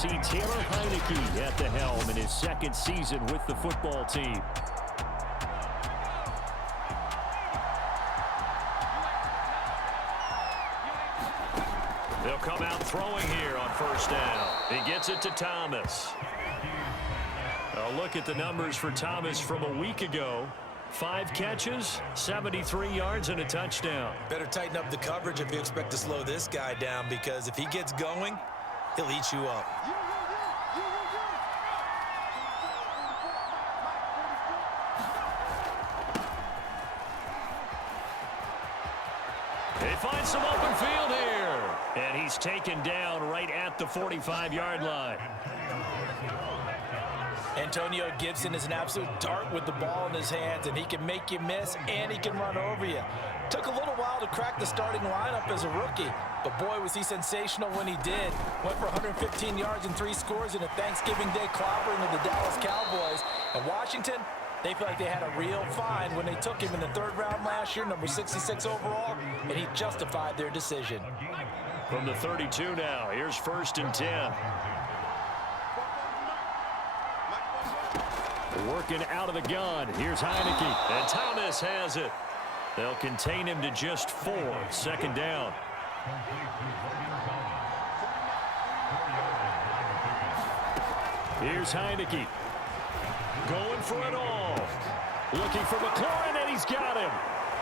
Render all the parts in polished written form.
see Taylor Heineke at the helm in his second season with the football team. They'll come out throwing here on first down. He gets it to Thomas. A look at the numbers for Thomas from a week ago. 5 catches, 73 yards, and a touchdown. Better tighten up the coverage if you expect to slow this guy down, because if he gets going, he'll eat you up. They find some open field here. And he's taken down right at the 45-yard line. Antonio Gibson is an absolute dart with the ball in his hands, and he can make you miss, and he can run over you. Took a little while to crack the starting lineup as a rookie, but boy, was he sensational when he did. Went for 115 yards and 3 scores in a Thanksgiving Day clobbering of the Dallas Cowboys. And Washington, they feel like they had a real find when they took him in the 3rd round last year, number 66 overall, and he justified their decision. From the 32 now, here's 1st and 10. Working out of the gun. Here's Heineke. And Thomas has it. They'll contain him to just 4. 2nd down. Here's Heineke. Going for it all. Looking for McLaurin, and he's got him.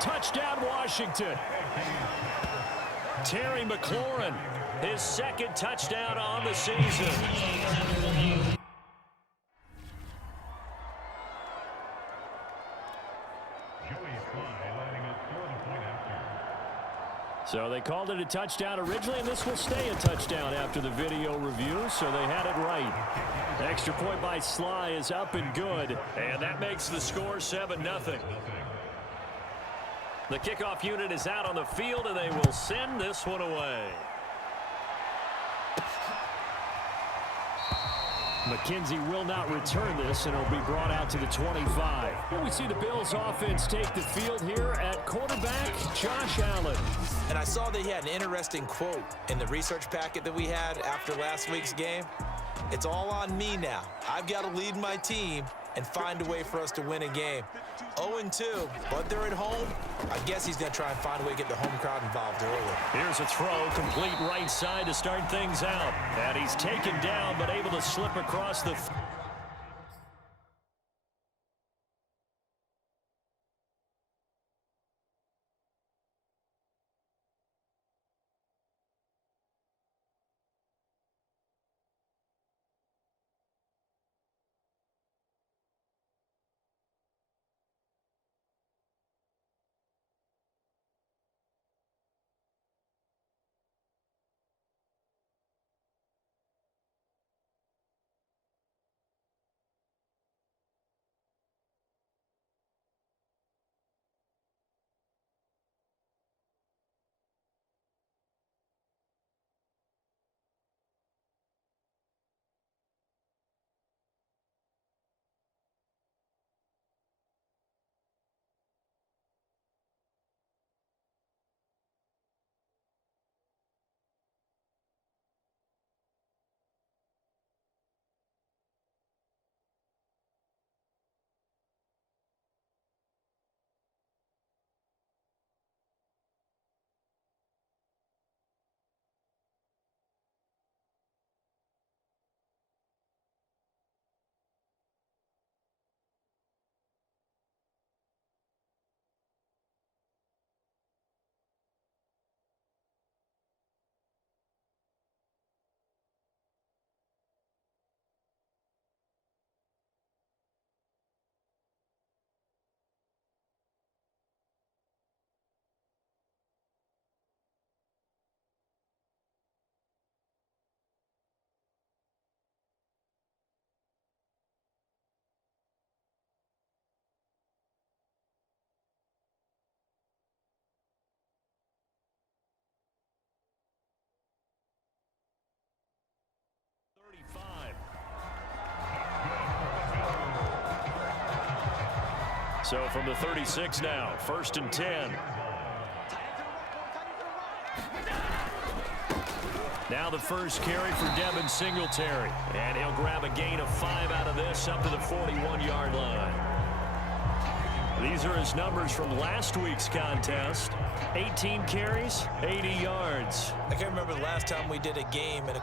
Touchdown, Washington. Terry McLaurin, his 2nd touchdown on the season. So they called it a touchdown originally, and this will stay a touchdown after the video review, so they had it right. Extra point by Sly is up and good, and that makes the score 7-0. The kickoff unit is out on the field, and they will send this one away. McKenzie will not return this, and it'll be brought out to the 25. Well, we see the Bills offense take the field here at quarterback, Josh Allen. And I saw that he had an interesting quote in the research packet that we had after last week's game. It's all on me now. I've got to lead my team and find a way for us to win a game. 0-2, but they're at home. I guess he's going to try and find a way to get the home crowd involved early. Here's a throw, complete right side to start things out. And he's taken down, but able to slip across the... So from the 36 now, 1st and 10. Now the first carry for Devin Singletary. And he'll grab a gain of 5 out of this up to the 41-yard line. These are his numbers from last week's contest. 18 carries, 80 yards. I can't remember the last time we did a game and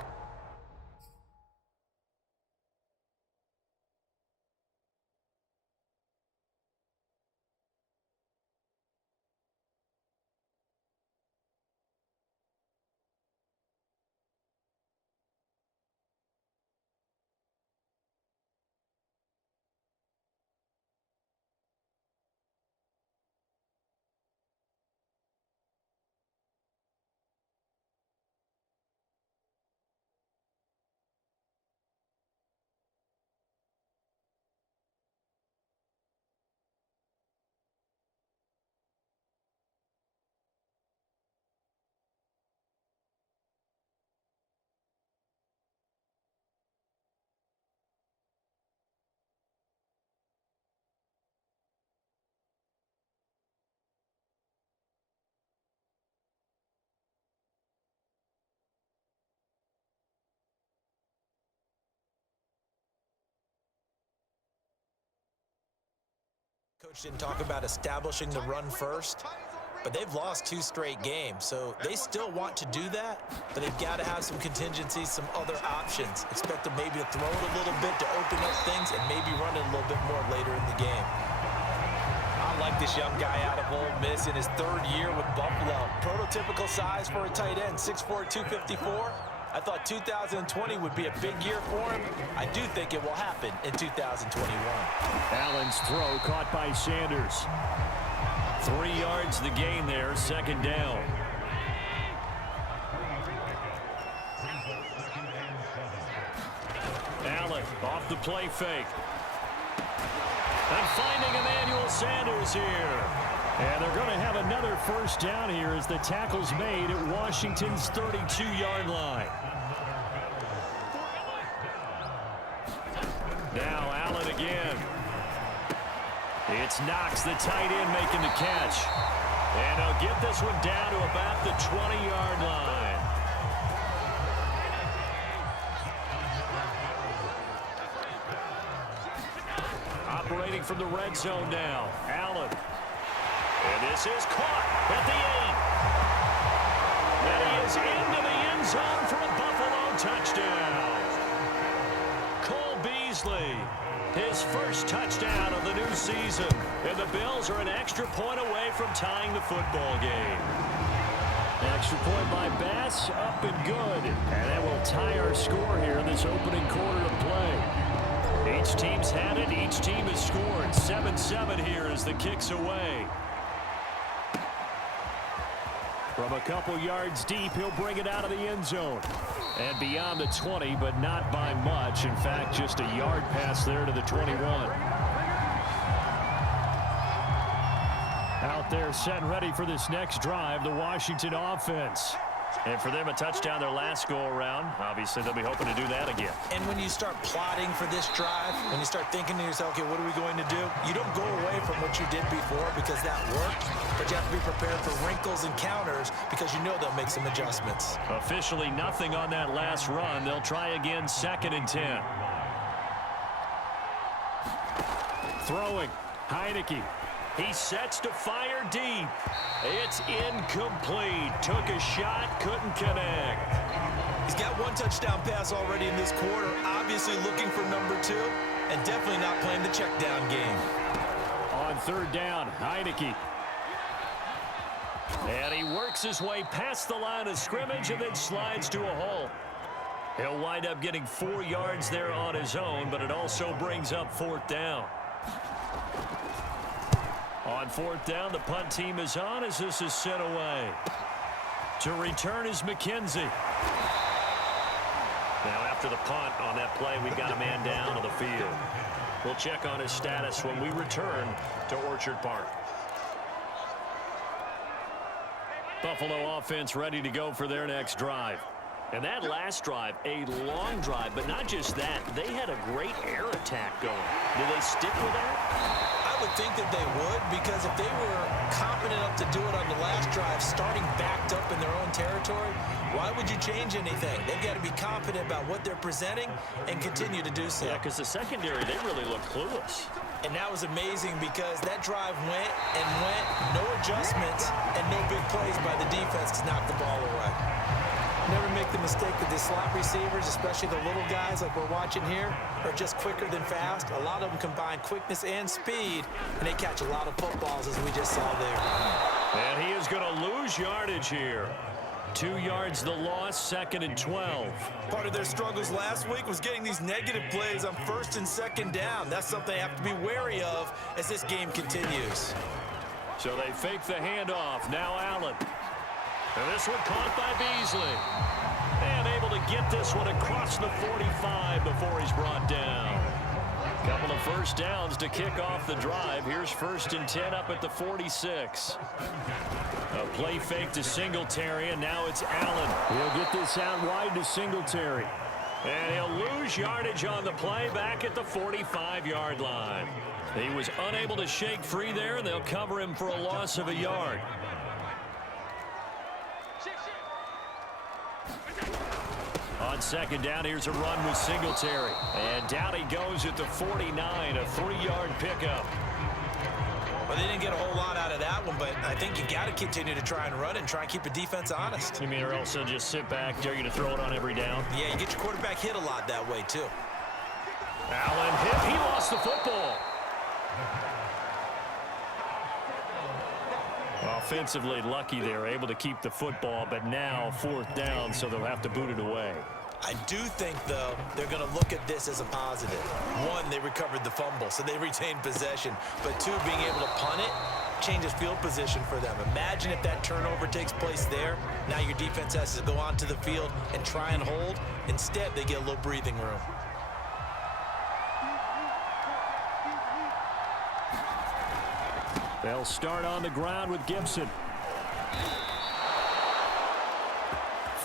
Coach didn't talk about establishing the run first, but they've lost 2 straight games, so they still want to do that, but they've got to have some contingencies, some other options. Expect them maybe to throw it a little bit to open up things and maybe run it a little bit more later in the game. I like this young guy out of Ole Miss in his 3rd year with Buffalo. Prototypical size for a tight end, 6'4", 254. I thought 2020 would be a big year for him. I do think it will happen in 2021. Allen's throw caught by Sanders. 3 yards the gain there, 2nd down. Allen off the play fake. And finding Emmanuel Sanders here. And they're going to have another first down here as the tackle's made at Washington's 32-yard line. Now Allen again. It's Knox, the tight end, making the catch. And he'll get this one down to about the 20-yard line. Operating from the red zone now. Allen. And this is caught at the 8. And he is into the end zone for a Buffalo touchdown. Cole Beasley, his first touchdown of the new season. And the Bills are an extra point away from tying the football game. Extra point by Bass, up and good. And that will tie our score here in this opening quarter of play. Each team's had it. Each team has scored. 7-7 here as the kick's away. From a couple yards deep, he'll bring it out of the end zone. And beyond the 20, but not by much. In fact, just a yard pass there to the 21. Out there set and ready for this next drive, the Washington offense. And for them, a touchdown their last go-around. Obviously, they'll be hoping to do that again. And when you start plotting for this drive, when you start thinking to yourself, okay, what are we going to do? You don't go away from what you did before because that worked, but you have to be prepared for wrinkles and counters because you know they'll make some adjustments. Officially nothing on that last run. They'll try again, 2nd and 10. Throwing, Heineke. He sets to fire deep. It's incomplete. Took a shot, couldn't connect. He's got 1 touchdown pass already in this quarter. Obviously looking for number 2, and definitely not playing the check down game. On 3rd down, Heineke. And he works his way past the line of scrimmage and then slides to a hole. He'll wind up getting 4 yards there on his own, but it also brings up 4th down. On 4th down, the punt team is on as this is sent away. To return is McKenzie. Now after the punt on that play, we've got a man down on the field. We'll check on his status when we return to Orchard Park. Buffalo offense ready to go for their next drive. And that last drive, a long drive, but not just that. They had a great air attack going. Do they stick with that? I would think that they would, because if they were confident enough to do it on the last drive, starting backed up in their own territory, Why would you change anything? They've got to be confident about what they're presenting and continue to do so. Yeah, because the secondary, they really look clueless. And that was amazing because that drive went and went, no adjustments, and no big plays by the defense to knock the ball away. Never make the mistake that the slot receivers, especially the little guys like we're watching here, are just quicker than fast. A lot of them combine quickness and speed, and they catch a lot of footballs, as we just saw there. And he is going to lose yardage here. 2 yards the loss, 2nd and 12. Part of their struggles last week was getting these negative plays on 1st and 2nd down. That's something they have to be wary of as this game continues. So they fake the handoff. Now Allen. And this one caught by Beasley. And able to get this one across the 45 before he's brought down. Couple of first downs to kick off the drive. Here's 1st and 10 up at the 46. A play fake to Singletary, and now it's Allen. He'll get this out wide to Singletary. And he'll lose yardage on the play back at the 45-yard line. He was unable to shake free there, and they'll cover him for a loss of a yard. On 2nd down, here's a run with Singletary. And down he goes at the 49, a 3-yard pickup. Well, they didn't get a whole lot out of that one, but I think you got to continue to try and run and try and keep the defense honest. You mean, or else they'll just sit back, dare you to throw it on every down? Yeah, you get your quarterback hit a lot that way, too. Allen hit. He lost the football. Offensively lucky they're able to keep the football, but now 4th down, so they'll have to boot it away. I do think, though, they're going to look at this as a positive. 1, they recovered the fumble, so they retained possession. But 2, being able to punt it changes field position for them. Imagine if that turnover takes place there. Now your defense has to go onto the field and try and hold. Instead, they get a little breathing room. They'll start on the ground with Gibson.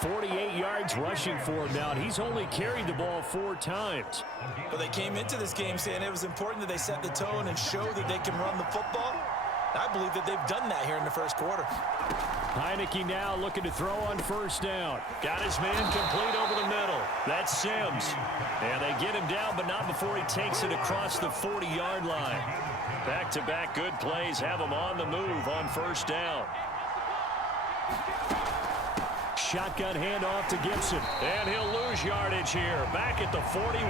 48 yards rushing for him now. He's only carried the ball 4 times. But they came into this game saying it was important that they set the tone and show that they can run the football. I believe that they've done that here in the 1st quarter. Heineke now looking to throw on 1st down. Got his man complete over the middle. That's Sims. And they get him down, but not before he takes it across the 40-yard line. Back-to-back good plays have him on the move on 1st down. Shotgun handoff to Gibson. And he'll lose yardage here. Back at the 41.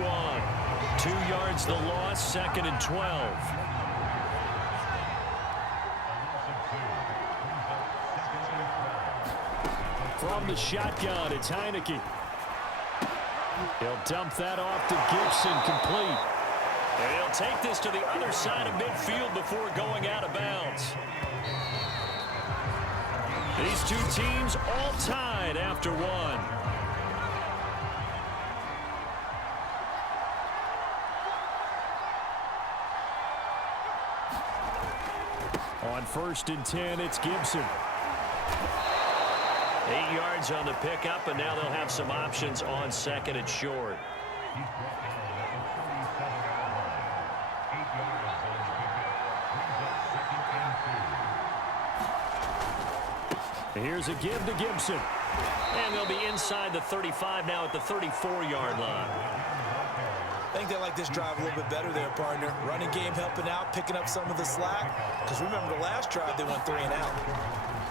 2 yards the loss, 2nd and 12. From the shotgun, it's Heineke. He'll dump that off to Gibson, complete. And he'll take this to the other side of midfield before going out of bounds. These 2 teams all tied after 1. On 1st and 10, it's Gibson. 8 yards on the pickup, and now they'll have some options on 2nd and short. Here's a give to Gibson. And they'll be inside the 35 now at the 34-yard line. I think they like this drive a little bit better there, partner. Running game helping out, picking up some of the slack. Because remember the last drive, they went 3 and out.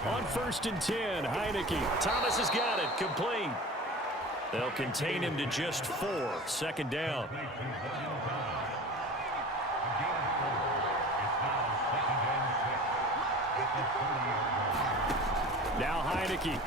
On 1st and 10, Heineke. Thomas has got it, complete. They'll contain him to just 4, 2nd down. Now Heineke.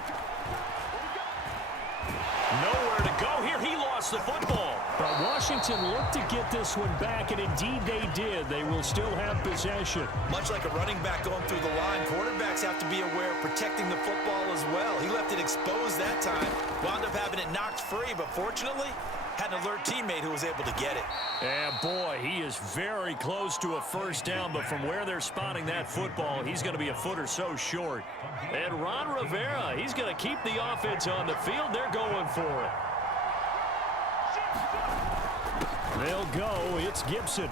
Nowhere to go here. He lost the football. But Washington looked to get this one back, and indeed they did. They will still have possession. Much like a running back going through the line, quarterbacks have to be aware of protecting the football as well. He left it exposed that time. Wound up having it knocked free, but fortunately, had an alert teammate who was able to get it. And boy, he is very close to a 1st down, but from where they're spotting that football, he's going to be a foot or so short. And Ron Rivera, he's going to keep the offense on the field. They're going for it. They'll go. It's Gibson.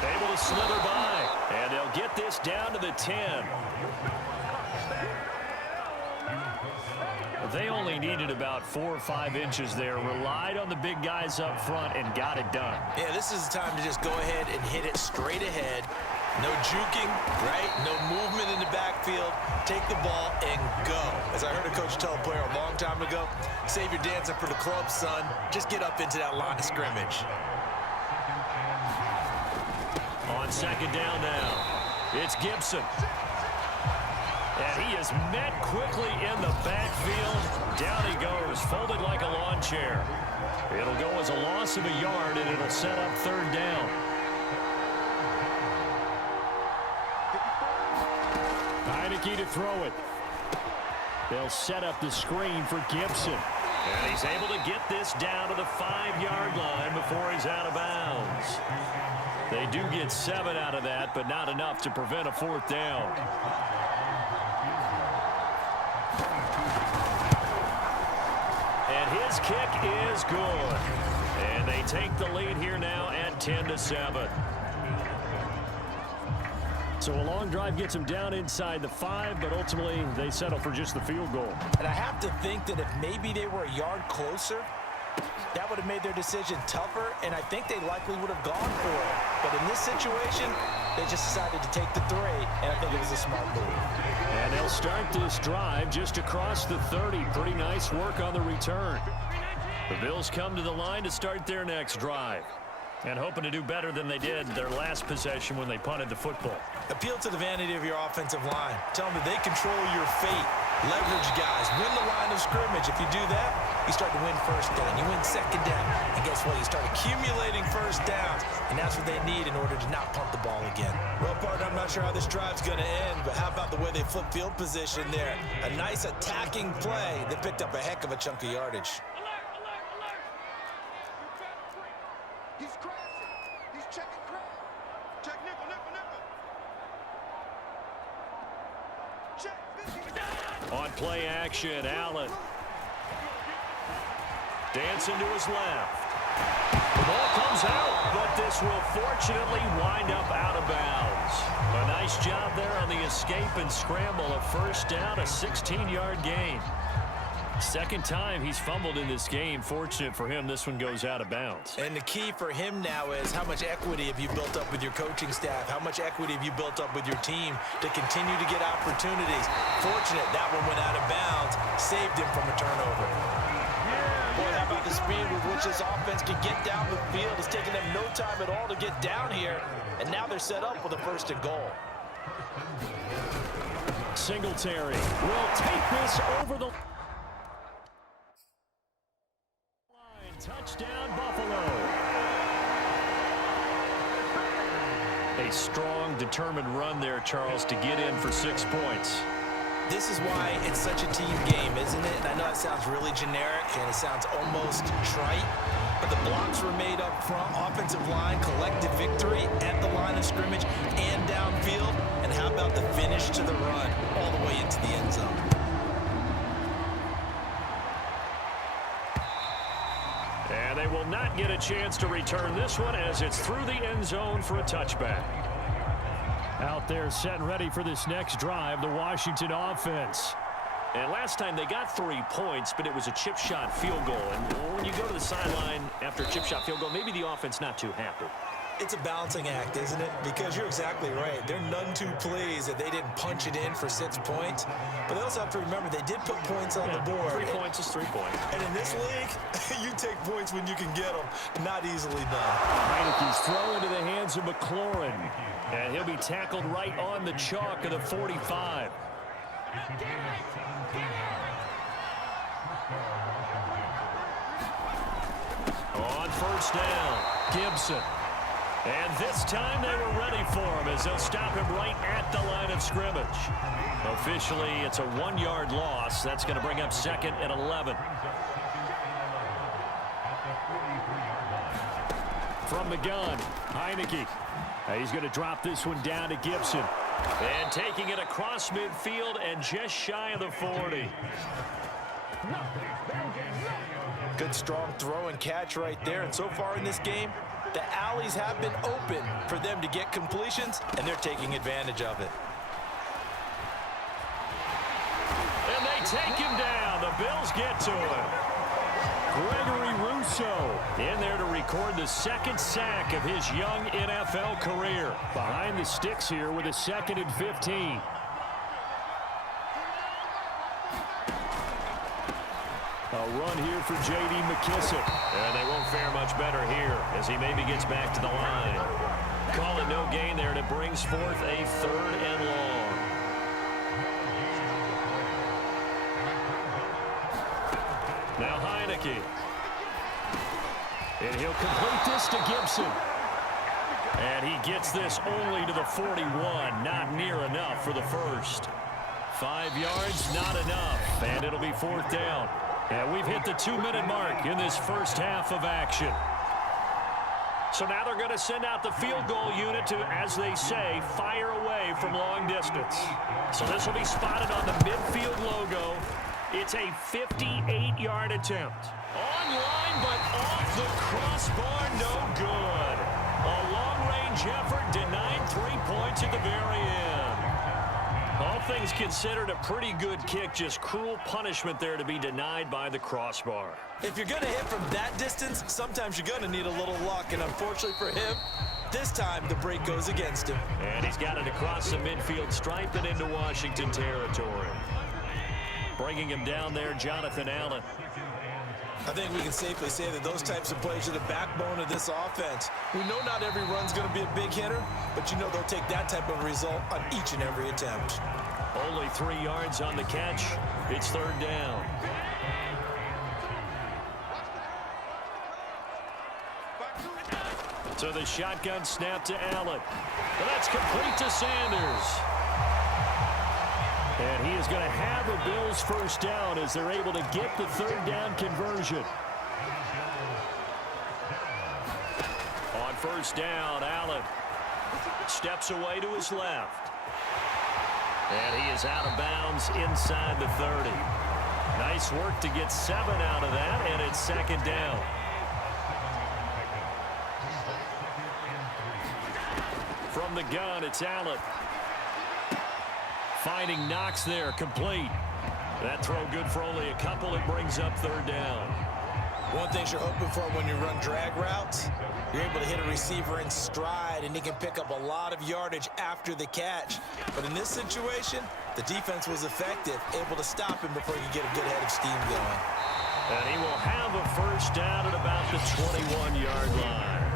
Able to slither by. And they'll get this down to the 10. They only needed about 4 or 5 inches there, relied on the big guys up front, and got it done. Yeah, this is the time to just go ahead and hit it straight ahead. No juking, right? No movement in the backfield. Take the ball and go. As I heard a coach tell a player a long time ago, save your dancing for the club, son. Just get up into that line of scrimmage. On second down now, it's Gibson. And he is met quickly in the backfield. Down he goes, folded like a lawn chair. It'll go as a loss of a yard, and it'll set up third down. Heineke to throw it. They'll set up the screen for Gibson. And he's able to get this down to the 5-yard line before he's out of bounds. They do get 7 out of that, but not enough to prevent a fourth down. And his kick is good. And they take the lead here now at 10-7. So a long drive gets them down inside the 5, but ultimately they settle for just the field goal. And I have to think that if maybe they were a yard closer, that would have made their decision tougher, and I think they likely would have gone for it. But in this situation, they just decided to take the 3, and I think it was a smart move. And they'll start this drive just across the 30. Pretty nice work on the return. The Bills come to the line to start their next drive, and hoping to do better than they did their last possession when they punted the football. Appeal to the vanity of your offensive line. Tell them that they control your fate. Leverage guys. Win the line of scrimmage. If you do that, you start to win first down. You win second down. And guess what? You start accumulating first downs. And that's what they need in order to not punt the ball again. Well, partner, I'm not sure how this drive's going to end, but how about the way they flip field position there? A nice attacking play that picked up a heck of a chunk of yardage. He's crashing. He's checking crash. Check nickel, nickel, nickel. Check 50. On play action, Allen. Dancing to his left. The ball comes out, but this will fortunately wind up out of bounds. A nice job there on the escape and scramble. A first down, a 16-yard gain. Second time he's fumbled in this game. Fortunate for him, this one goes out of bounds. And the key for him now is how much equity have you built up with your coaching staff? How much equity have you built up with your team to continue to get opportunities? Fortunate that one went out of bounds, saved him from a turnover. Boy, how about the speed with which this offense can get down the field? It's taken them no time at all to get down here, and now they're set up with a first and goal. Singletary will take this over the line. Touchdown, Buffalo. A strong, determined run there, Charles, to get in for 6 points. This is why it's such a team game, isn't it? And I know it sounds really generic and it sounds almost trite, but the blocks were made up front, offensive line, collective victory at the line of scrimmage and downfield. And how about the finish to the run all the way into the end zone? And they will not get a chance to return this one as it's through the end zone for a touchback. Out there set and ready for this next drive, the Washington offense. And last time they got 3 points, but it was a chip shot field goal. And when you go to the sideline after a chip shot field goal, maybe the offense not too happy. It's a balancing act, isn't it? Because you're exactly right. They're none too pleased that they didn't punch it in for 6 points. But they also have to remember they did put points on the board. 3 points is 3 points. And in this league, you take points when you can get them. Not easily done. Heineke's throw into the hands of McLaurin. And he'll be tackled right on the chalk of the 45. On first down, Gibson. And this time they were ready for him as they'll stop him right at the line of scrimmage. Officially, it's a 1-yard loss. That's going to bring up second and 11. From the gun, Heineke. He's going to drop this one down to Gibson. And taking it across midfield and just shy of the 40. Good strong throw and catch right there. And so far in this game, the alleys have been open for them to get completions, and they're taking advantage of it. And they take him down. The Bills get to him. Gregory Rousseau in there to record the second sack of his young NFL career. Behind the sticks here with a 2nd and 15. A run here for J.D. McKissick. And they won't fare much better here as he maybe gets back to the line. Call it no gain there, and it brings forth a 3rd and long. Now Heineke. And he'll complete this to Gibson. And he gets this only to the 41. Not near enough for the first. 5 yards, not enough. And it'll be 4th down. And we've hit the 2-minute mark in this first half of action. So now they're going to send out the field goal unit to, as they say, fire away from long distance. So this will be spotted on the midfield logo. It's a 58-yard attempt. Online, but off the crossbar, no good. A long-range effort denied 3 points at the very end. All things considered, a pretty good kick, just cruel punishment there to be denied by the crossbar. If you're going to hit from that distance, sometimes you're going to need a little luck, and unfortunately for him, this time the break goes against him. And he's got it across the midfield stripe and into Washington territory. Bringing him down there, Jonathan Allen. I think we can safely say that those types of plays are the backbone of this offense. We know not every run's going to be a big hitter, but you know they'll take that type of result on each and every attempt. Only 3 yards on the catch. It's 3rd down. So the shotgun snap to Allen. And that's complete to Sanders. And he is going to have a Bills first down as they're able to get the 3rd down conversion. On first down, Allen steps away to his left. And he is out of bounds inside the 30. Nice work to get 7 out of that, and it's 2nd down. From the gun, it's Allen. Finding Knox there, complete. That throw good for only a couple. It brings up 3rd down. One thing you're hoping for when you run drag routes, you're able to hit a receiver in stride, and he can pick up a lot of yardage after the catch. But in this situation, the defense was effective, able to stop him before he could get a good head of steam going. And he will have a first down at about the 21-yard line.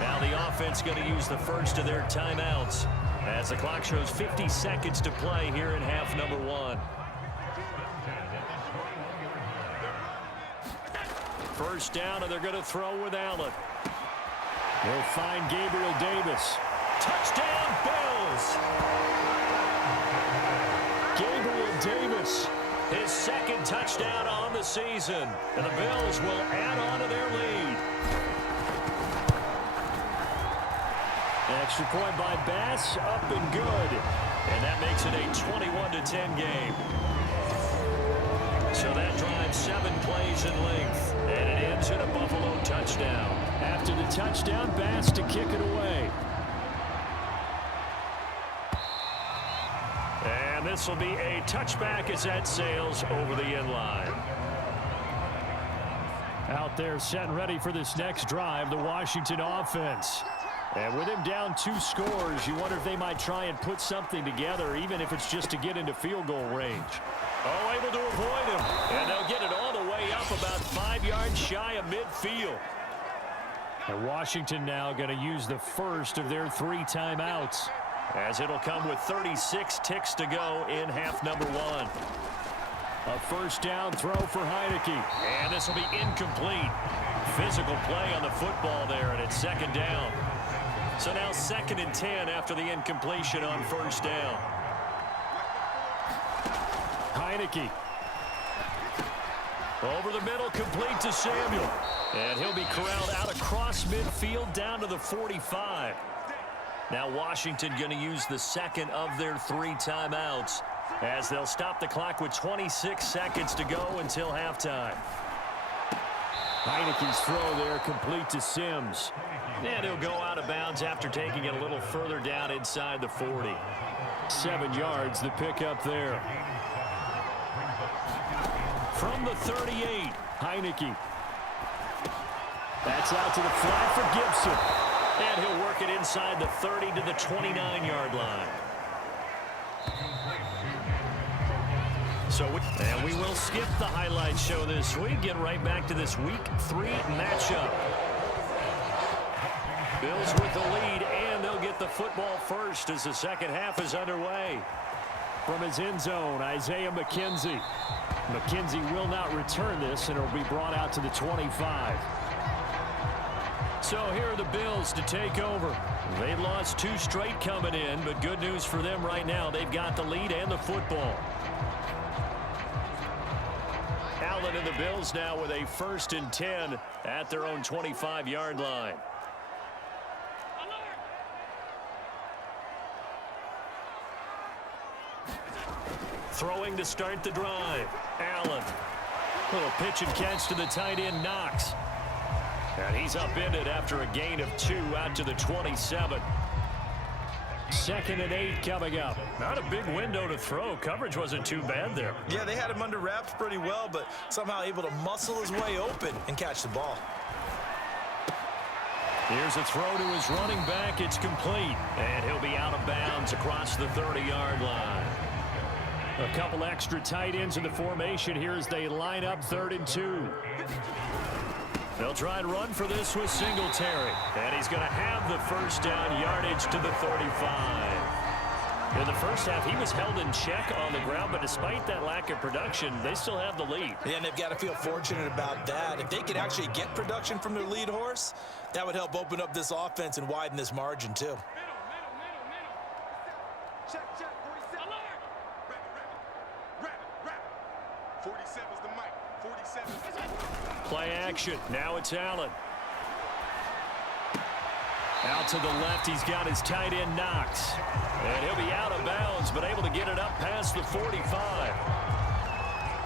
Now the offense going to use the first of their timeouts as the clock shows 50 seconds to play here in half number 1. First down, and they're going to throw with Allen. They'll find Gabriel Davis. Touchdown, Bills! Gabriel Davis, his 2nd touchdown on the season. And the Bills will add on to their lead. Extra point by Bass, up and good. And that makes it a 21-10 game. So that drives 7 plays in length. And it ends in a Buffalo touchdown. After the touchdown, Bass to kick it away. And this will be a touchback as that sails over the end line. Out there set and ready for this next drive, the Washington offense. And with him down 2 scores, you wonder if they might try and put something together, even if it's just to get into field goal range. Oh, able to avoid him. And they'll get it all the way up about 5 yards shy of midfield. And Washington now going to use the first of their 3 timeouts, as it'll come with 36 ticks to go in half number 1. A first down throw for Heineke. And this will be incomplete. Physical play on the football there, and it's 2nd down. So now 2nd and 10 after the incompletion on first down. Heineke. Over the middle, complete to Samuel. And he'll be corralled out across midfield down to the 45. Now Washington going to use the 2nd of their 3 timeouts, as they'll stop the clock with 26 seconds to go until halftime. Heineke's throw there complete to Sims. And he'll go out of bounds after taking it a little further down inside the 40. 7 yards, the pickup there. From the 38, Heineke. That's out to the flat for Gibson. And he'll work it inside the 30 to the 29-yard line. And we will skip the highlight show this week. Get right back to this Week 3 matchup. Bills with the lead, and they'll get the football first as the second half is underway. From his end zone, Isaiah McKenzie. McKenzie will not return this, and it will be brought out to the 25. So here are the Bills to take over. They lost 2 straight coming in, but good news for them right now. They've got the lead and the football. Allen and the Bills now with a 1st and 10 at their own 25-yard line. Throwing to start the drive. Allen. Little pitch and catch to the tight end, Knox. And he's upended after a gain of 2 out to the 27. 2nd and 8 coming up. Not a big window to throw. Coverage wasn't too bad there. Yeah, they had him under wraps pretty well, but somehow able to muscle his way open and catch the ball. Here's a throw to his running back. It's complete. And he'll be out of bounds across the 30-yard line. A couple extra tight ends in the formation here as they line up 3rd and 2. They'll try and run for this with Singletary. And he's going to have the first down, yardage to the 35. In the first half, he was held in check on the ground, but despite that lack of production, they still have the lead. Yeah, and they've got to feel fortunate about that. If they could actually get production from their lead horse, that would help open up this offense and widen this margin, too. Check, 47. Rabbit. 47's the mic. 47's Play action. Now it's Allen. Out to the left, he's got his tight end, Knox. And he'll be out of bounds, but able to get it up past the 45.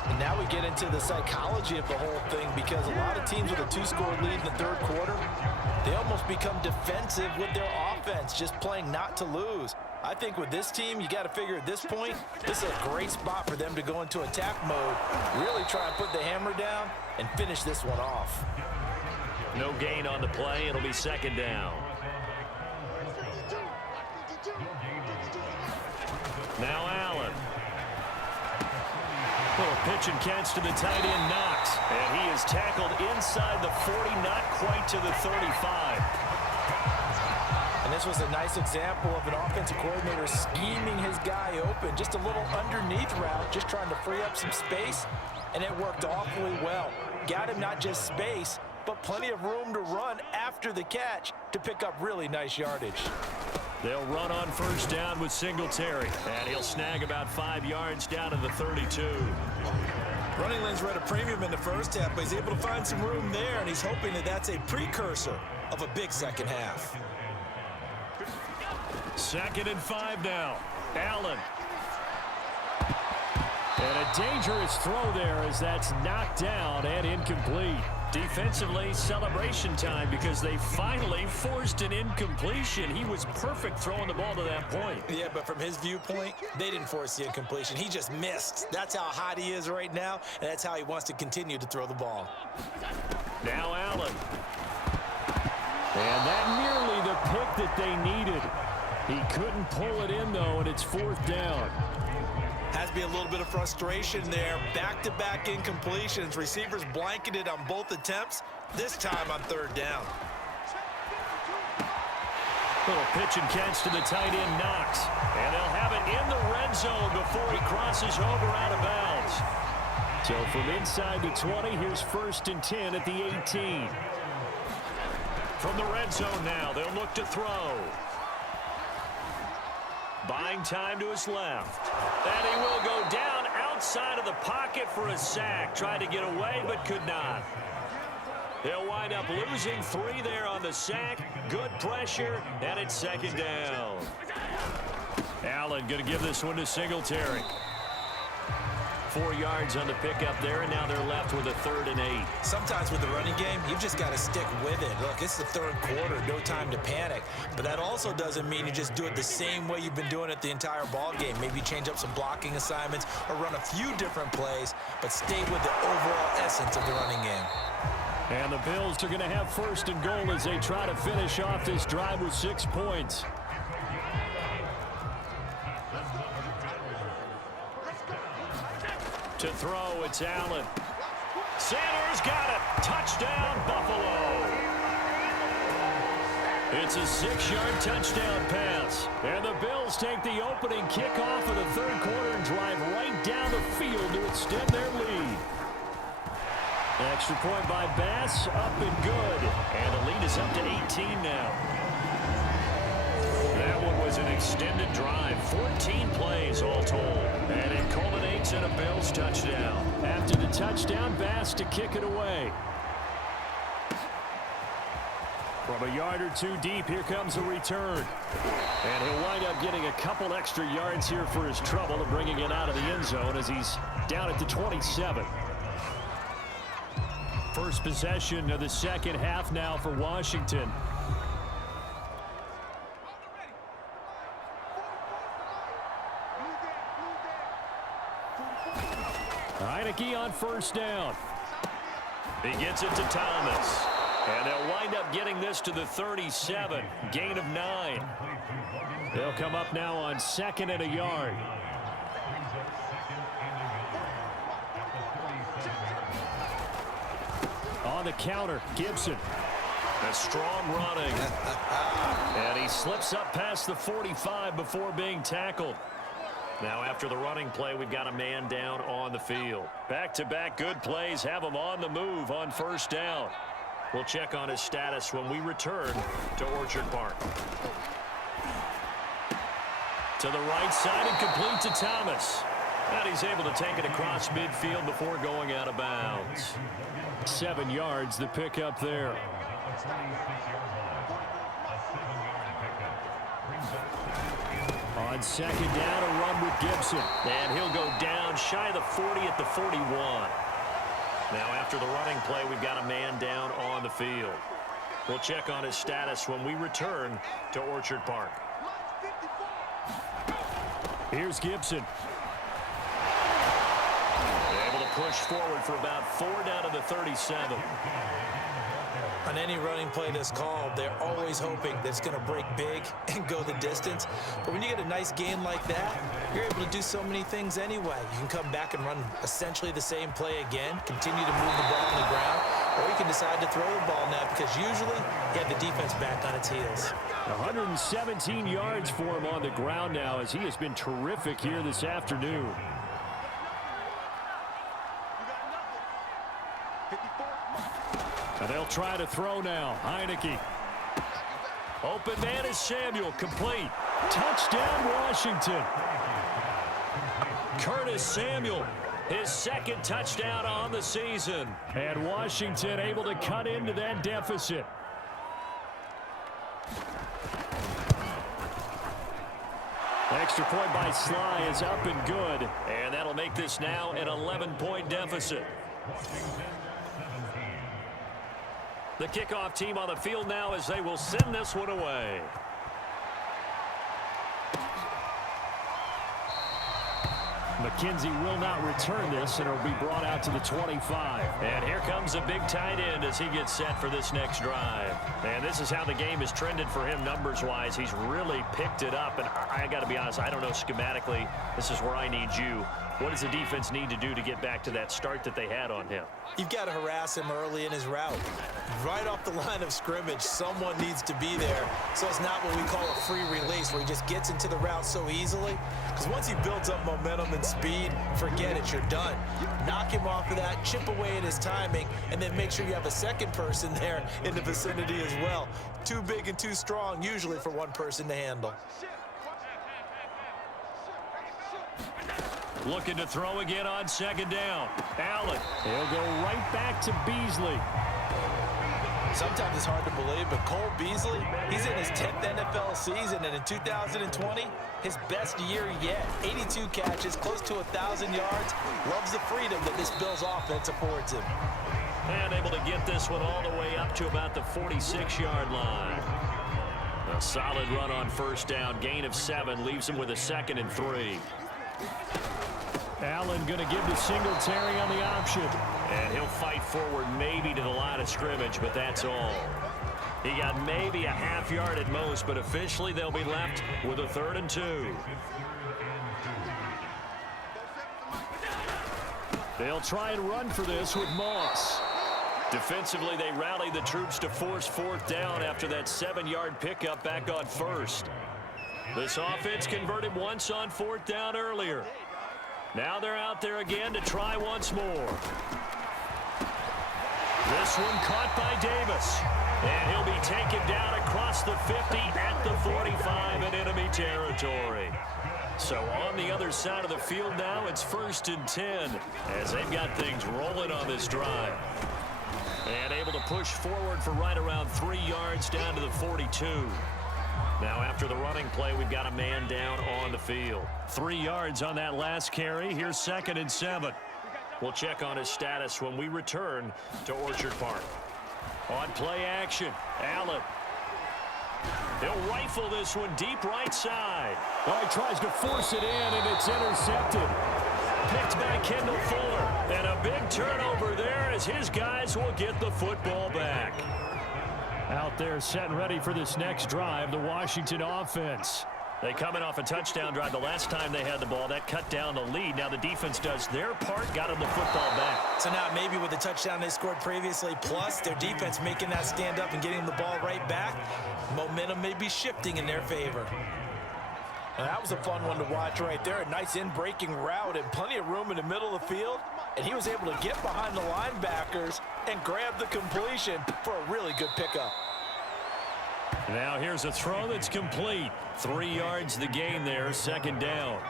And now we get into the psychology of the whole thing, because a lot of teams with a 2-score lead in the 3rd quarter, they almost become defensive with their offense, just playing not to lose. I think with this team, you got to figure at this point, this is a great spot for them to go into attack mode, really try and put the hammer down and finish this one off. No gain on the play. It'll be 2nd down. Now Allen. Little pitch and catch to the tight end, Knox. And he is tackled inside the 40, not quite to the 35. And this was a nice example of an offensive coordinator scheming his guy open. Just a little underneath route, just trying to free up some space, and it worked awfully well. Got him not just space, but plenty of room to run after the catch to pick up really nice yardage. They'll run on 1st down with Singletary, and he'll snag about 5 yards down to the 32. Running lanes were at a premium in the first half, but he's able to find some room there, and he's hoping that that's a precursor of a big second half. 2nd and 5 now. Allen. And a dangerous throw there as that's knocked down and incomplete. Defensively, celebration time because they finally forced an incompletion. He was perfect throwing the ball to that point. Yeah, but from his viewpoint, they didn't force the incompletion. He just missed. That's how hot he is right now, and that's how he wants to continue to throw the ball. Now Allen. And that nearly the pick that they needed. He couldn't pull it in, though, and it's 4th down. Has to be a little bit of frustration there. Back-to-back incompletions. Receivers blanketed on both attempts, this time on 3rd down. Little pitch and catch to the tight end, Knox. And they'll have it in the red zone before he crosses over out of bounds. So from inside the 20, here's 1st and 10 at the 18. From the red zone now, they'll look to throw. Buying time to his left. And he will go down outside of the pocket for a sack. Tried to get away, but could not. They'll wind up losing 3 there on the sack. Good pressure, and it's 2nd down. Allen going to give this one to Singletary. 4 yards on the pickup there, and now they're left with a 3rd and 8. Sometimes with the running game, you've just got to stick with it. Look, it's the 3rd quarter, no time to panic. But that also doesn't mean you just do it the same way you've been doing it the entire ball game. Maybe change up some blocking assignments or run a few different plays, but stay with the overall essence of the running game. And the Bills are going to have 1st and goal as they try to finish off this drive with 6 points. To throw, it's Allen. Sanders got it. Touchdown, Buffalo. It's a 6-yard touchdown pass. And the Bills take the opening kickoff of the 3rd quarter and drive right down the field to extend their lead. Extra point by Bass, up and good. And the lead is up to 18 now. That one was an extended drive, 14 plays all told. And it culminates in a Bills touchdown. After the touchdown, Bass to kick it away. From a yard or 2 deep, here comes a return. And he'll wind up getting a couple extra yards here for his trouble and bringing it out of the end zone as he's down at the 27. First possession of the 2nd half now for Washington. Heineke on 1st down. He gets it to Thomas. And they'll wind up getting this to the 37. Gain of 9. They'll come up now on 2nd and a yard. On the counter, Gibson. A strong running. And he slips up past the 45 before being tackled. Now after the running play, we've got a man down on the field. Back-to-back good plays have him on the move on 1st down. We'll check on his status when we return to Orchard Park. To the right side and complete to Thomas. And he's able to take it across midfield before going out of bounds. 7 yards, the pickup there. On 2nd down, a run with Gibson. And he'll go down shy of the 40 at the 41. Now after the running play, we've got a man down on the field. We'll check on his status when we return to Orchard Park. Here's Gibson. Able to push forward for about 4 down to the 37. On any running play that's called, they're always hoping that it's going to break big and go the distance. But when you get a nice gain like that, you're able to do so many things anyway. You can come back and run essentially the same play again, continue to move the ball on the ground, or you can decide to throw the ball now because usually you have the defense back on its heels. 117 yards for him on the ground now as he has been terrific here this afternoon. And they'll try to throw now. Heineke. Open man is Samuel. Complete. Touchdown, Washington. Curtis Samuel, his 2nd touchdown on the season. And Washington able to cut into that deficit. Extra point by Sly is up and good. And that'll make this now an 11-point deficit. The kickoff team on the field now as they will send this one away. McKenzie will not return this, and it'll be brought out to the 25. And here comes a big tight end as he gets set for this next drive. And this is how the game has trended for him numbers-wise. He's really picked it up, and I got to be honest, I don't know schematically. This is where I need you. What does the defense need to do to get back to that start that they had on him? You've got to harass him early in his route. Right off the line of scrimmage, someone needs to be there. So it's not what we call a free release where he just gets into the route so easily. Because once he builds up momentum and speed, forget it, you're done. Knock him off of that, chip away at his timing, and then make sure you have a second person there in the vicinity as well. Too big and too strong usually for one person to handle. Looking to throw again on 2nd down. Allen. He'll go right back to Beasley. Sometimes it's hard to believe, but Cole Beasley, he's in his 10th NFL season, and in 2020, his best year yet. 82 catches, close to 1,000 yards. Loves the freedom that this Bills offense affords him. And able to get this one all the way up to about the 46-yard line. A solid run on first down. Gain of 7 leaves him with a 2nd and 3. Allen going to give to Singletary on the option. And he'll fight forward maybe to the line of scrimmage, but that's all. He got maybe a half yard at most, but officially they'll be left with a 3rd and 2. They'll try and run for this with Moss. Defensively, they rallied the troops to force 4th down after that 7-yard pickup back on 1st. This offense converted once on 4th down earlier. Now they're out there again to try once more. This one caught by Davis. And he'll be taken down across the 50 at the 45 in enemy territory. So on the other side of the field now, it's 1st and 10 as they've got things rolling on this drive. And able to push forward for right around 3 yards down to the 42. Now after the running play, we've got a man down on the field. 3 yards on that last carry. Here's 2nd and 7. We'll check on his status when we return to Orchard Park. On play action, Allen. He'll rifle this one deep right side. Well, he tries to force it in, and it's intercepted. Picked by Kendall Fuller. And a big turnover there as his guys will get the football back. Out there set and ready for this next drive, the Washington offense. They come in off a touchdown drive the last time they had the ball. That cut down the lead. Now the defense does their part, got them the football back. So now maybe with the touchdown they scored previously, plus their defense making that stand up and getting the ball right back, momentum may be shifting in their favor. Now that was a fun one to watch right there. A nice in-breaking route and plenty of room in the middle of the field. And he was able to get behind the linebackers and grab the completion for a really good pickup. Now here's a throw that's complete. 3 yards the gain there, 2nd down.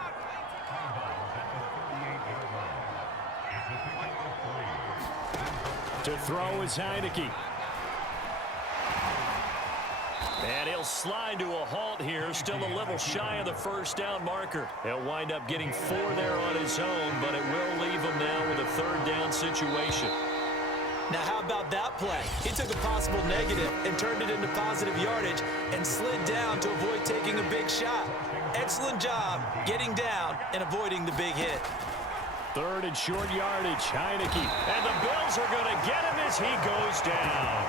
To throw is Heineke. And he'll slide to a halt here, still a little shy of the 1st down marker. He'll wind up getting 4 there on his own, but it will leave him now with a 3rd down situation. Now how about that play? He took a possible negative and turned it into positive yardage and slid down to avoid taking a big shot. Excellent job getting down and avoiding the big hit. 3rd and short yardage, Heineke. And the Bills are going to get him as he goes down.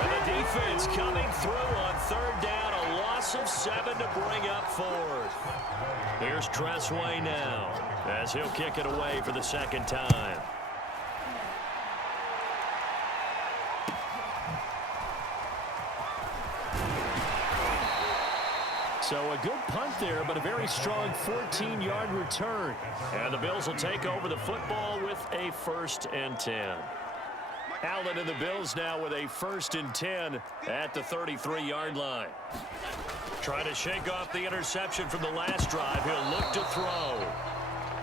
And the defense coming through on 3rd down, a loss of 7 to bring up 4th. Here's Tressway now as he'll kick it away for the 2nd time. So a good punt there, but a very strong 14-yard return. And the Bills will take over the football with a 1st and 10. Allen and the Bills now with a 1st and 10 at the 33-yard line. Trying to shake off the interception from the last drive. He'll look to throw.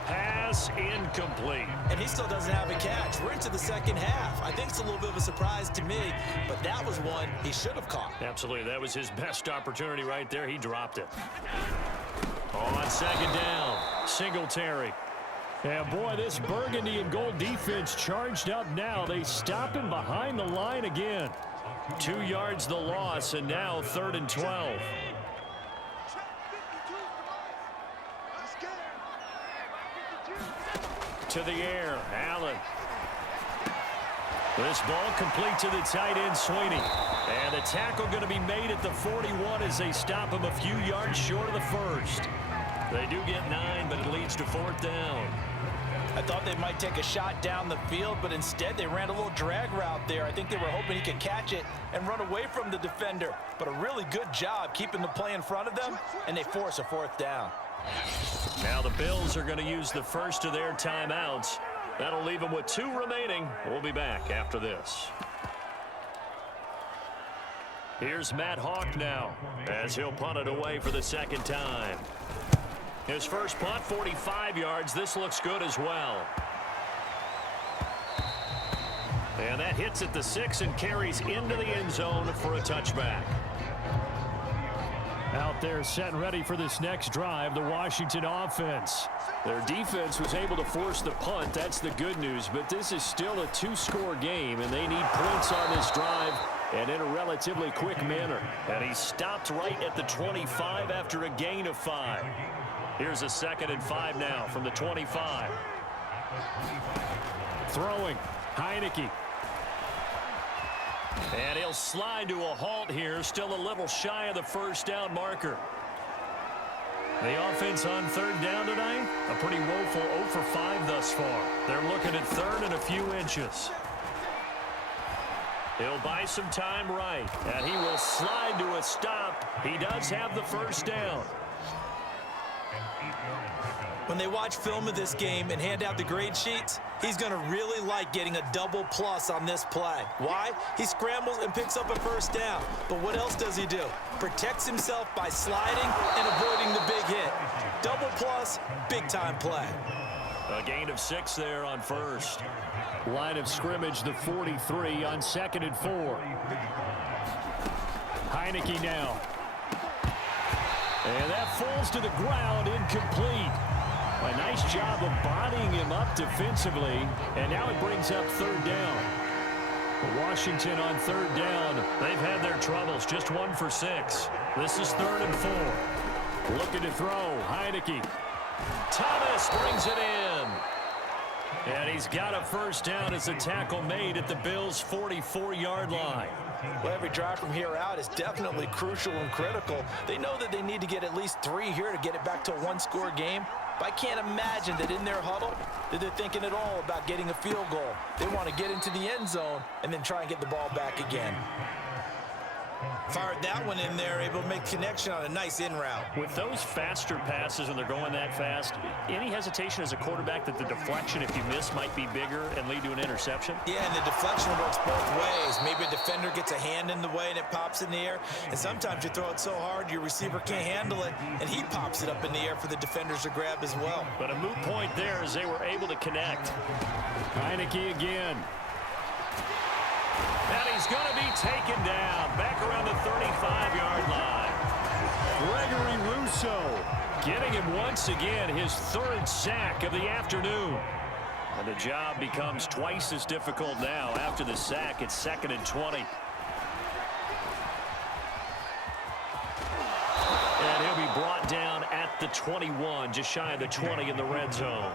Pass incomplete. And he still doesn't have a catch. We're into the 2nd half. I think it's a little bit of a surprise to me, but that was one he should have caught. Absolutely. That was his best opportunity right there. He dropped it. On 2nd down, Singletary. And boy, this burgundy and gold defense charged up now. They stop him behind the line again. 2 yards the loss, and now 3rd and 12. To the air, Allen. This ball complete to the tight end, Sweeney. And the tackle going to be made at the 41 as they stop him a few yards short of the 1st. They do get 9, but it leads to 4th down. I thought they might take a shot down the field, but instead they ran a little drag route there. I think they were hoping he could catch it and run away from the defender. But a really good job keeping the play in front of them, and they force a 4th down. Now the Bills are going to use the first of their timeouts. That'll leave them with 2 remaining. We'll be back after this. Here's Matt Hawk now as he'll punt it away for the 2nd time. His first punt, 45 yards. This looks good as well. And that hits at the 6 and carries into the end zone for a touchback. Out there set and ready for this next drive, the Washington offense. Their defense was able to force the punt. That's the good news. But this is still a two-score game, and they need points on this drive and in a relatively quick manner. And he stopped right at the 25 after a gain of 5. Here's a 2nd and 5 now from the 25. Throwing, Heineke. And he'll slide to a halt here, still a little shy of the first down marker. The offense on 3rd down tonight, a pretty woeful 0 for 5 thus far. They're looking at 3rd and a few inches. He'll buy some time right, and he will slide to a stop. He does have the first down. When they watch film of this game and hand out the grade sheets, he's going to really like getting a double plus on this play. Why? He scrambles and picks up a first down. But what else does he do? Protects himself by sliding and avoiding the big hit. Double plus, big-time play. A gain of 6 there on 1st. Line of scrimmage, the 43 on 2nd and 4. Heineke now. And that falls to the ground, incomplete. A nice job of bodying him up defensively, and now it brings up 3rd down. Washington on 3rd down. They've had their troubles, just 1 for 6. This is 3rd and 4. Looking to throw, Heineke. Thomas brings it in. And he's got a first down as a tackle made at the Bills' 44-yard line. Well, every drive from here out is definitely crucial and critical. They know that they need to get at least 3 here to get it back to a one-score game. But I can't imagine that in their huddle that they're thinking at all about getting a field goal. They want to get into the end zone and then try and get the ball back again. Fired that one in there, able to make connection on a nice in route. With those faster passes when they're going that fast, any hesitation as a quarterback that the deflection, if you miss, might be bigger and lead to an interception? Yeah, and the deflection works both ways. Maybe a defender gets a hand in the way and it pops in the air. And sometimes you throw it so hard your receiver can't handle it, and he pops it up in the air for the defenders to grab as well. But a moot point there as they were able to connect. Heineke again. And he's going to be taken down back around the 35-yard line. Gregory Rousseau Getting him once again, his 3rd sack of the afternoon. And the job becomes twice as difficult now after the sack. It's 2nd and 20. And he'll be brought down at the 21, just shy of the 20 in the red zone.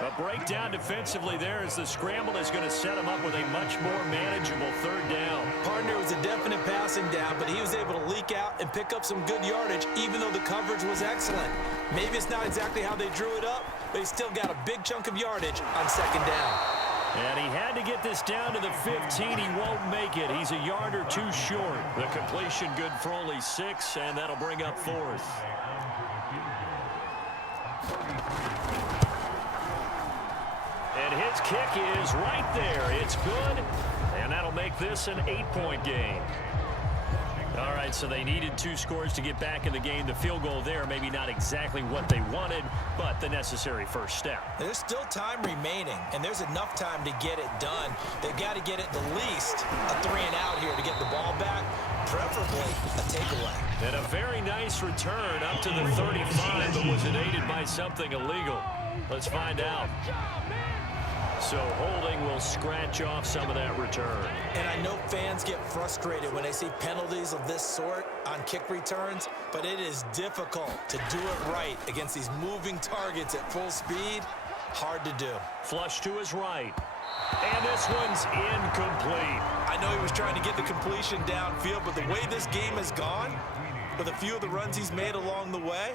A breakdown defensively there as the scramble is going to set him up with a much more manageable 3rd down. Partner was a definite passing down, but he was able to leak out and pick up some good yardage, even though the coverage was excellent. Maybe it's not exactly how they drew it up, but he still got a big chunk of yardage on 2nd down. And he had to get this down to the 15. He won't make it. He's a yard or 2 short. The completion good for only 6, and that'll bring up 4th. And his kick is right there. It's good, and that'll make this an 8-point game. All right, so they needed 2 scores to get back in the game. The field goal there, maybe not exactly what they wanted, but the necessary first step. There's still time remaining, and there's enough time to get it done. They've got to get at the least a 3 and out here to get the ball back, preferably a takeaway. And a very nice return up to the 35, but was it aided by something illegal? Let's find out. So holding will scratch off some of that return. And I know fans get frustrated when they see penalties of this sort on kick returns, but it is difficult to do it right against these moving targets at full speed. Hard to do. Flush to his right. And this one's incomplete. I know he was trying to get the completion downfield, but the way this game has gone, with a few of the runs he's made along the way,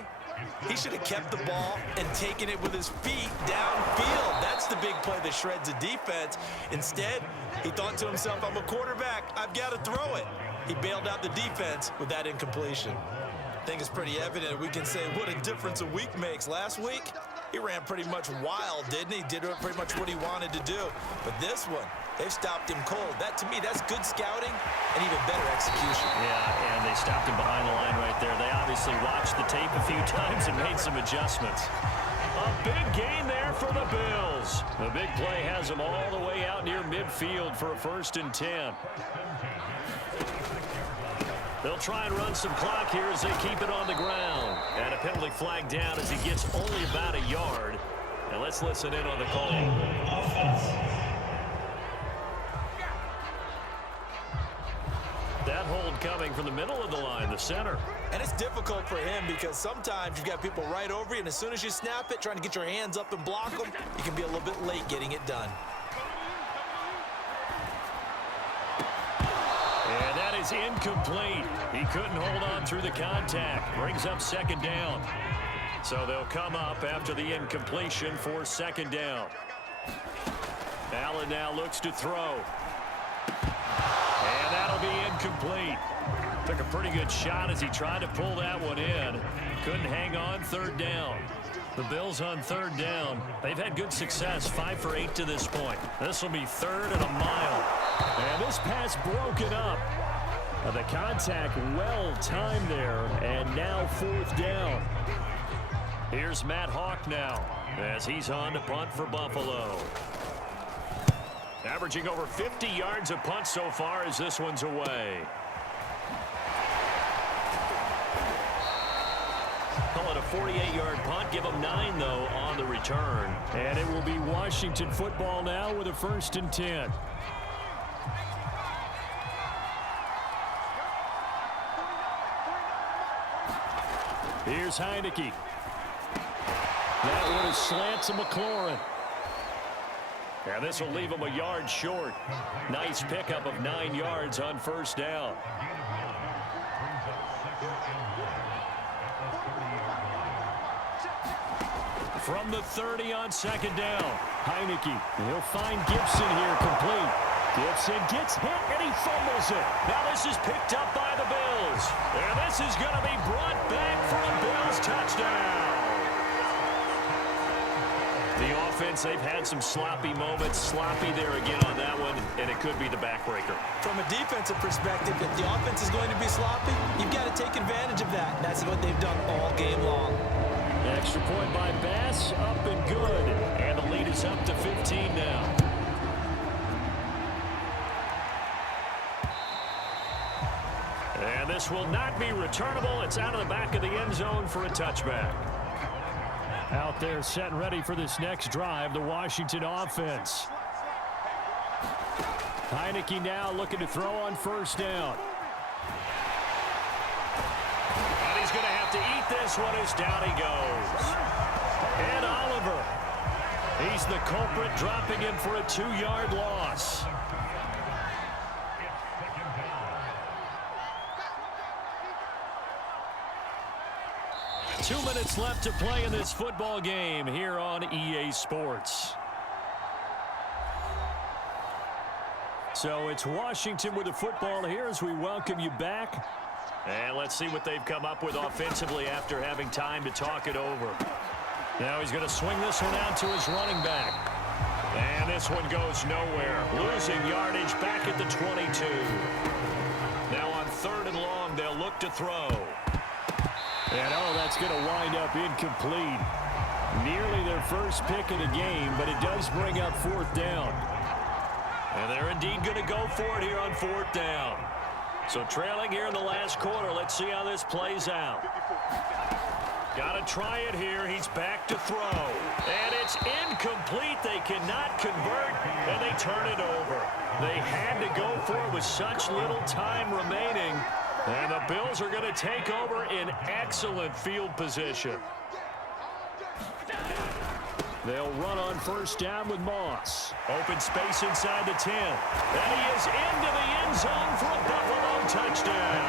he should have kept the ball and taken it with his feet downfield. That's the big play that shreds a defense. Instead, he thought to himself, I'm a quarterback, I've got to throw it. He bailed out the defense with that incompletion. I think it's pretty evident we can say what a difference a week makes. Last week, he ran pretty much wild, didn't he? Did pretty much what he wanted to do. But this one, they've stopped him cold. That, to me, that's good scouting and even better execution. Yeah, and they stopped him behind the line right there. They obviously watched the tape a few times and made some adjustments. A big gain there for the Bills. The big play has them all the way out near midfield for a 1st and 10. They'll try and run some clock here as they keep it on the ground. And a penalty flag down as he gets only about a yard. And let's listen in on the call. That hold coming from the middle of the line, the center. And it's difficult for him because sometimes you've got people right over you, and as soon as you snap it, trying to get your hands up and block them, you can be a little bit late getting it done. And that is incomplete. He couldn't hold on through the contact. Brings up 2nd down. So they'll come up after the incompletion for 2nd down. Allen now looks to throw. And that'll be incomplete. Took a pretty good shot as he tried to pull that one in. Couldn't hang on 3rd down. The Bills on 3rd down. They've had good success, 5 for 8 to this point. This will be 3rd and a mile. And this pass broken up. The contact well timed there, and now 4th down. Here's Matt Hawk now as he's on to punt for Buffalo. Averaging over 50 yards a punt so far as this one's away. Call it a 48-yard punt. Give them 9, though, on the return. And it will be Washington football now with a 1st and 10. Here's Heineke. That one is slant to McLaurin. And this will leave him a yard short. Nice pickup of 9 yards on 1st down. From the 30 on 2nd down. Heineke. He'll find Gibson here complete. Gibson gets hit and he fumbles it. Now this is picked up by the Bills. And this is going to be brought back for a Bills touchdown. The offense, they've had some sloppy moments. Sloppy there again on that one, and it could be the backbreaker. From a defensive perspective, if the offense is going to be sloppy, you've got to take advantage of that. That's what they've done all game long. Extra point by Bass, up and good. And the lead is up to 15 now. And this will not be returnable. It's out of the back of the end zone for a touchback. Out there set and ready for this next drive, the Washington offense. Heineke now looking to throw on 1st down. And he's going to have to eat this one as down he goes. And Oliver. He's the culprit, dropping him for a 2-yard loss. Two minutes left to play in this football game here on EA Sports. So it's Washington with the football here as we welcome you back. And let's see what they've come up with offensively after having time to talk it over. Now he's going to swing this one out to his running back. And this one goes nowhere. Losing yardage back at the 22. Now on 3rd and long, they'll look to throw. And that's going to wind up incomplete. Nearly their first pick of the game, but it does bring up 4th down. And they're indeed going to go for it here on 4th down. So trailing here in the last quarter. Let's see how this plays out. Got to try it here. He's back to throw. And it's incomplete. They cannot convert, and they turn it over. They had to go for it with such little time remaining. And the Bills are going to take over in excellent field position. They'll run on 1st down with Moss. Open space inside the 10. And he is into the end zone for a Buffalo touchdown.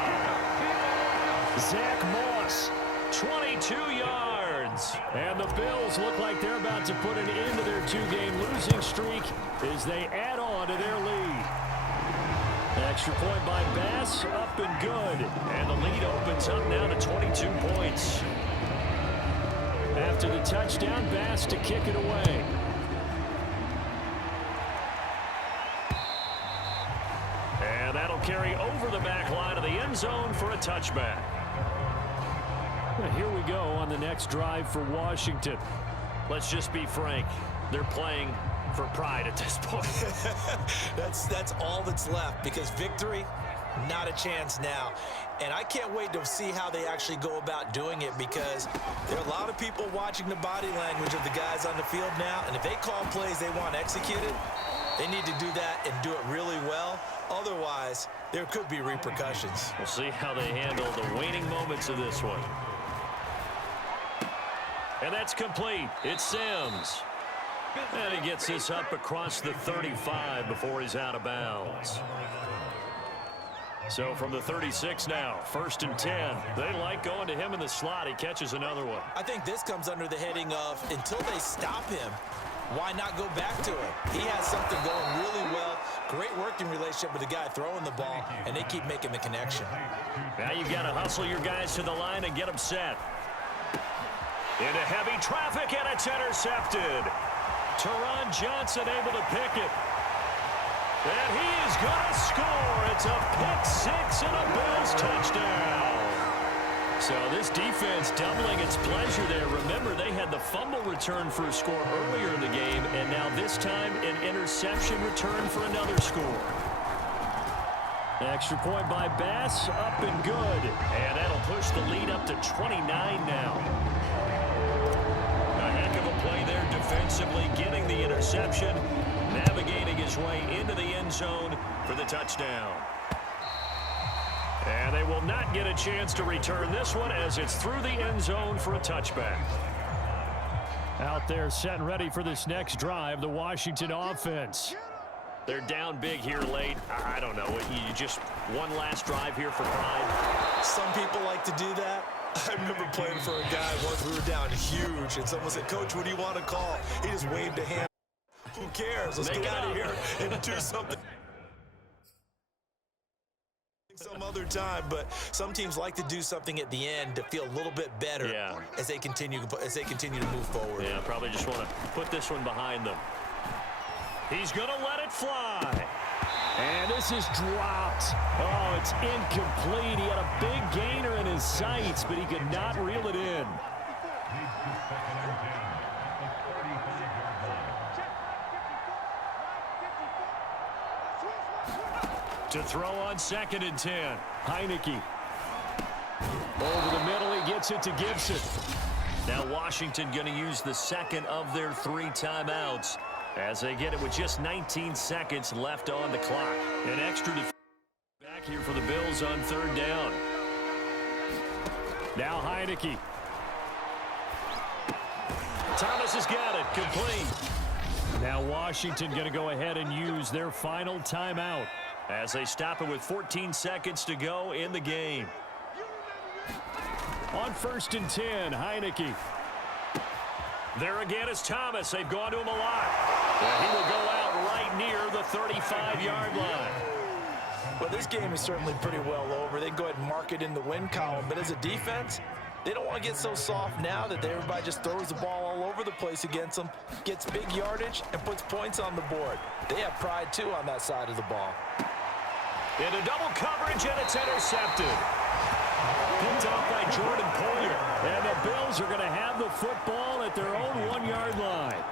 Zach Moss, 22 yards. And the Bills look like they're about to put an end to their 2-game losing streak as they add on to their lead. Extra point by Bass, up and good. And the lead opens up now to 22 points. After the touchdown, Bass to kick it away. And that'll carry over the back line of the end zone for a touchback. Well, here we go on the next drive for Washington. Let's just be frank. They're playing for pride at this point. That's all that's left, because victory, not a chance now. And I can't wait to see how they actually go about doing it, because there are a lot of people watching the body language of the guys on the field now, and if they call plays they want executed, they need to do that and do it really well. Otherwise, there could be repercussions. We'll see how they handle the waning moments of this one. And that's complete. It's Sims. And he gets this up across the 35 before he's out of bounds. So from the 36 now, 1st and 10. They like going to him in the slot. He catches another one. I think this comes under the heading of, until they stop him, why not go back to him? He has something going really well. Great working relationship with the guy throwing the ball, and they keep making the connection. Now you've got to hustle your guys to the line and get them set. Into heavy traffic, and it's intercepted. Teron Johnson able to pick it. And he is going to score. It's a pick six and a Bills touchdown. So this defense doubling its pleasure there. Remember, they had the fumble return for a score earlier in the game, and now this time an interception return for another score. Extra point by Bass, up and good. And that'll push the lead up to 29 now. A heck of a play there defensively, getting the interception, navigating his way into the end zone for the touchdown. And they will not get a chance to return this one, as it's through the end zone for a touchback. Out there set and ready for this next drive, the Washington offense. They're down big here late. I don't know. You just one last drive here for pride. Some people like to do that. I remember playing for a guy once. We were down huge, and someone said, "Coach, what do you want to call?" He just waved a hand. Who cares? Let's get out of here and do something some other time. But some teams like to do something at the end to feel a little bit better as they continue to move forward. Yeah, probably just want to put this one behind them. He's going to let it fly. And this is dropped. Oh, it's incomplete. He had a big gainer in his sights, but he could not reel it in. To throw on 2nd and 10. Heineke. Over the middle, he gets it to Gibson. Now Washington going to use the second of their 3 timeouts as they get it with just 19 seconds left on the clock. An extra back here for the Bills on 3rd down. Now Heineke. Thomas has got it. Complete. Now Washington going to go ahead and use their final timeout as they stop it with 14 seconds to go in the game. On 1st and 10, Heineke. There again is Thomas. They've gone to him a lot. He will go out right near the 35-yard line. Well, this game is certainly pretty well over. They can go ahead and mark it in the win column. But as a defense, they don't want to get so soft now that everybody just throws the ball all over the place against them, gets big yardage, and puts points on the board. They have pride, too, on that side of the ball. Into double coverage, and it's intercepted. Picked off by Jordan Poyer. And the Bills are going to have the football at their own 1-yard line.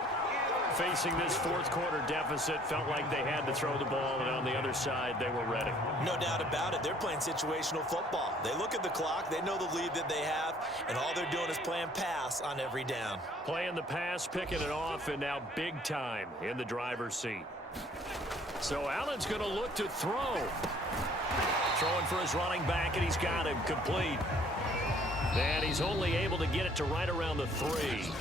Facing this 4th quarter deficit, felt like they had to throw the ball, and on the other side, they were ready. No doubt about it. They're playing situational football. They look at the clock, they know the lead that they have, and all they're doing is playing pass on every down. Playing the pass, picking it off, and now big time in the driver's seat. So Allen's going to look to throw. Throwing for his running back, and he's got him complete. And he's only able to get it to right around the 3.